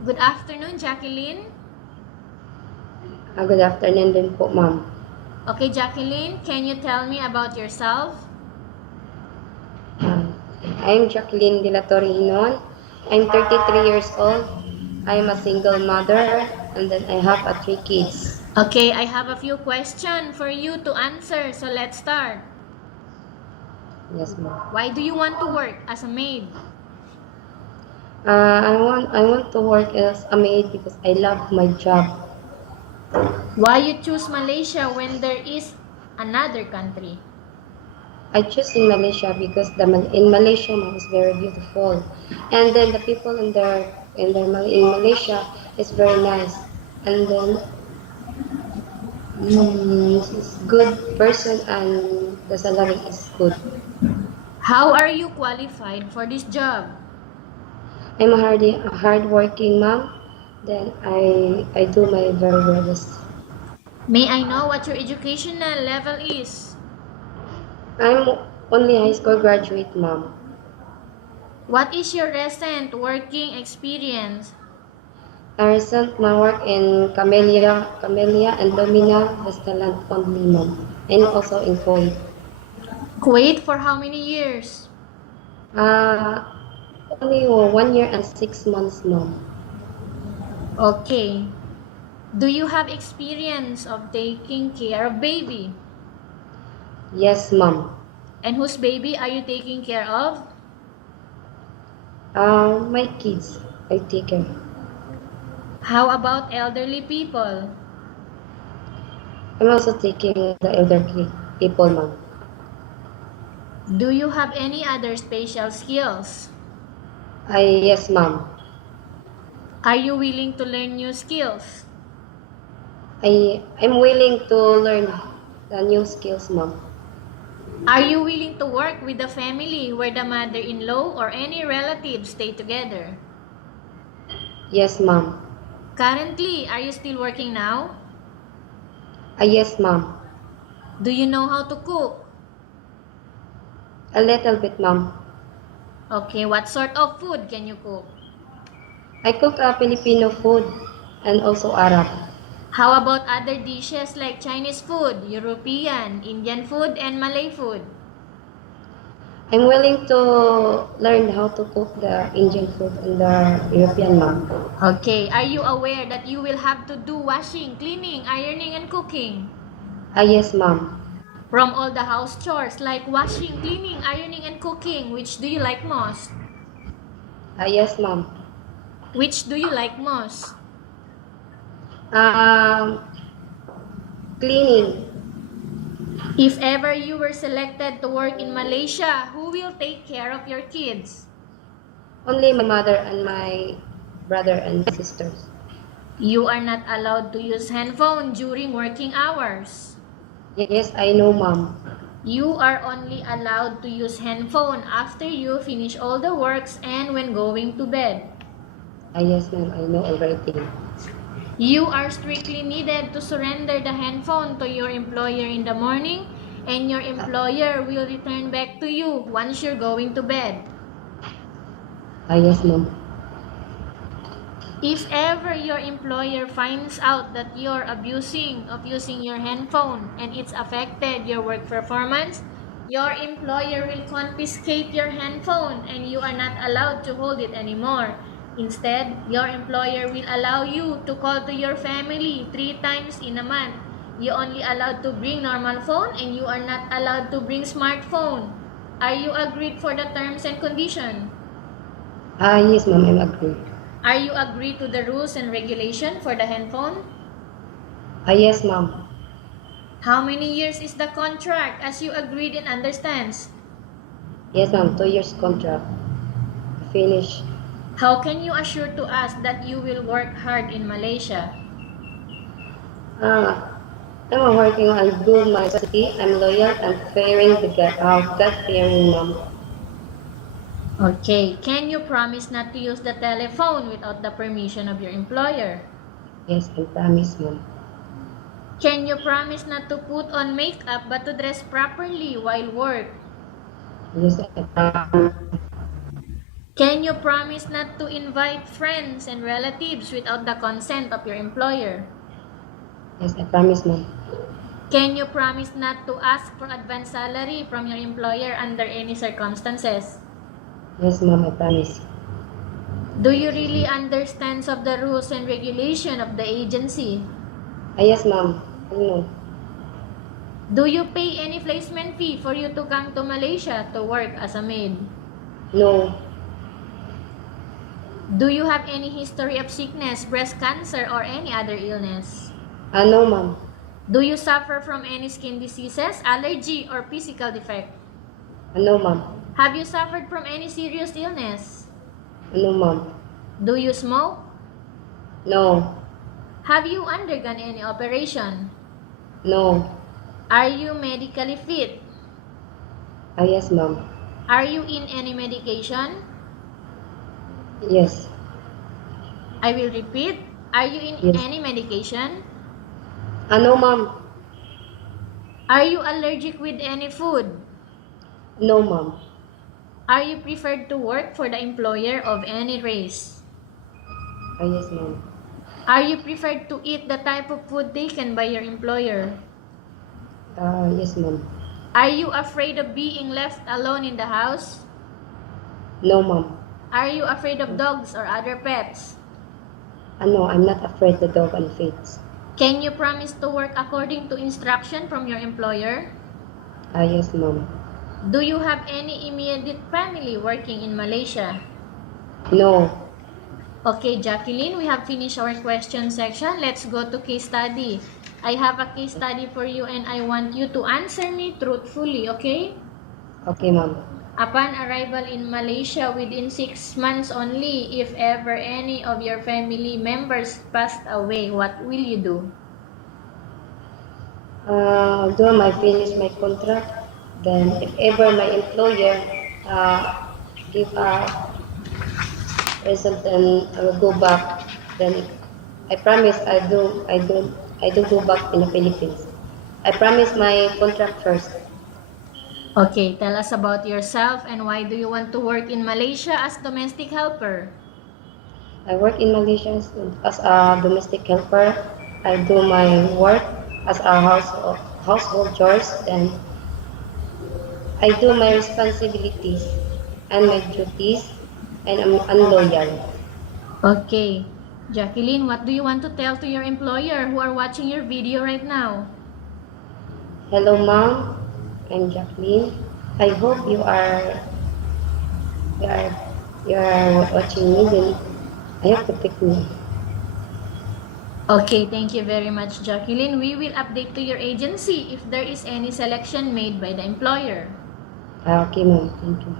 Good afternoon, Jacqueline. Good afternoon din po, ma'am. Okay, Jacqueline, can you tell me about yourself? Uh, I'm Jacqueline de la Torre. I'm 33 years old. I'm a single mother, and then I have three kids. Okay, I have a few questions for you to answer, so let's start. Yes, ma'am. Why do you want to work as a maid? I want to work as a maid because I love my job. Why you choose Malaysia when there is another country? I choose in Malaysia because in Malaysia ma'am, is very beautiful, and then the people in Malaysia is very nice, and then is good person and the salary is good. How are you qualified for this job? I'm a hardworking mom. Then I do my very best. May I know what your educational level is? I'm only high school graduate mom. What is your recent working experience? I recent my work in Camellia and Domina restaurant only mom, and also in Kuwait. Kuwait for how many years? Uh, Only 1 year and 6 months mom. Okay. Do you have experience of taking care of baby? Yes mom. And whose baby are you taking care of? My kids I take care. How about elderly people? I'm also taking the elderly people mom. Do you have any other special skills? Yes mom. Are you willing to learn new skills? I'm willing to learn the new skills mom. Are you willing to work with a family where the mother-in-law or any relatives stay together? Yes mom. Currently, are you still working now? Yes mom. Do you know how to cook? A little bit mom. Okay, what sort of food can you cook? I cook Filipino food and also Arab. How about other dishes like Chinese food, European, Indian food, and Malay food? I'm willing to learn how to cook the Indian food and the European mom. Okay, are you aware that you will have to do washing, cleaning, ironing, and cooking? Yes mom. From all the house chores like washing, cleaning, ironing, and cooking, which do you like most? Yes mom. Which do you like most? Um, Cleaning. If ever you were selected to work in Malaysia, who will take care of your kids? Only my mother and my brother and sisters. You are not allowed to use handphone during working hours. Yes, I know mom. You are only allowed to use handphone after you finish all the works and when going to bed. Yes ma'am, I know already. You are strictly needed to surrender the handphone to your employer in the morning and your employer will return back to you once you're going to bed. Yes ma'am. If ever your employer finds out that you're abusing of using your handphone and it's affected your work performance, your employer will confiscate your handphone and you are not allowed to hold it anymore. Instead, your employer will allow you to call to your family 3 times in a month. You only allowed to bring normal phone and you are not allowed to bring smartphone. Are you agreed for the terms and condition? Yes ma'am, I'm agree. Are you agreed to the rules and regulation for the handphone? Yes ma'am. How many years is the contract as you agreed and understands? Yes ma'am, 2 years contract. Finish. How can you assure to us that you will work hard in Malaysia? I'm working on do my city. I'm loyal and fearing the God fearing mom. Okay, can you promise not to use the telephone without the permission of your employer? Yes, I promise mom. Can you promise not to put on makeup but to dress properly while work? Yes, I promise. Can you promise not to invite friends and relatives without the consent of your employer? Yes, I promise, ma'am. Can you promise not to ask for advance salary from your employer under any circumstances? Yes, ma'am, I promise. Do you really understand of the rules and regulation of the agency? Yes, ma'am. I know. Do you pay any placement fee for you to come to Malaysia to work as a maid? No. Do you have any history of sickness, breast cancer, or any other illness? No, ma'am. Do you suffer from any skin diseases, allergy, or physical defect? No, ma'am. Have you suffered from any serious illness? No, ma'am. Do you smoke? No. Have you undergone any operation? No. Are you medically fit? Yes, ma'am. Are you in any medication? Yes. I will repeat. Are you in Yes. any medication? No, ma'am. Are you allergic with any food? No, ma'am. Are you preferred to work for the employer of any race? Yes, ma'am. Are you preferred to eat the type of food taken by your employer? Yes, ma'am. Are you afraid of being left alone in the house? No, ma'am. Are you afraid of dogs or other pets? No, I'm not afraid the dog and fates. Can you promise to work according to instruction from your employer? Yes, ma'am. Do you have any immediate family working in Malaysia? No. Okay, Jacqueline, we have finished our question section. Let's go to case study. I have a case study for you and I want you to answer me truthfully, okay? Okay, ma'am. Upon arrival in Malaysia within 6 months only, if ever any of your family members passed away, what will you do? Although I finish my contract, then if ever my employer give a result and I will go back, then I promise I do go back in the Philippines. I promise my contract first. Okay, tell us about yourself and why do you want to work in Malaysia as domestic helper? I work in Malaysia as a domestic helper. I do my work as a household chores, and I do my responsibilities and my duties, and I'm unloyal. Okay. Jacqueline, what do you want to tell to your employer who are watching your video right now? Hello, ma'am. I'm Jacqueline. I hope you are you are watching me. Then I hope to pick me. Okay, thank you very much, Jacqueline. We will update to your agency if there is any selection made by the employer. Okay, ma'am. Thank you.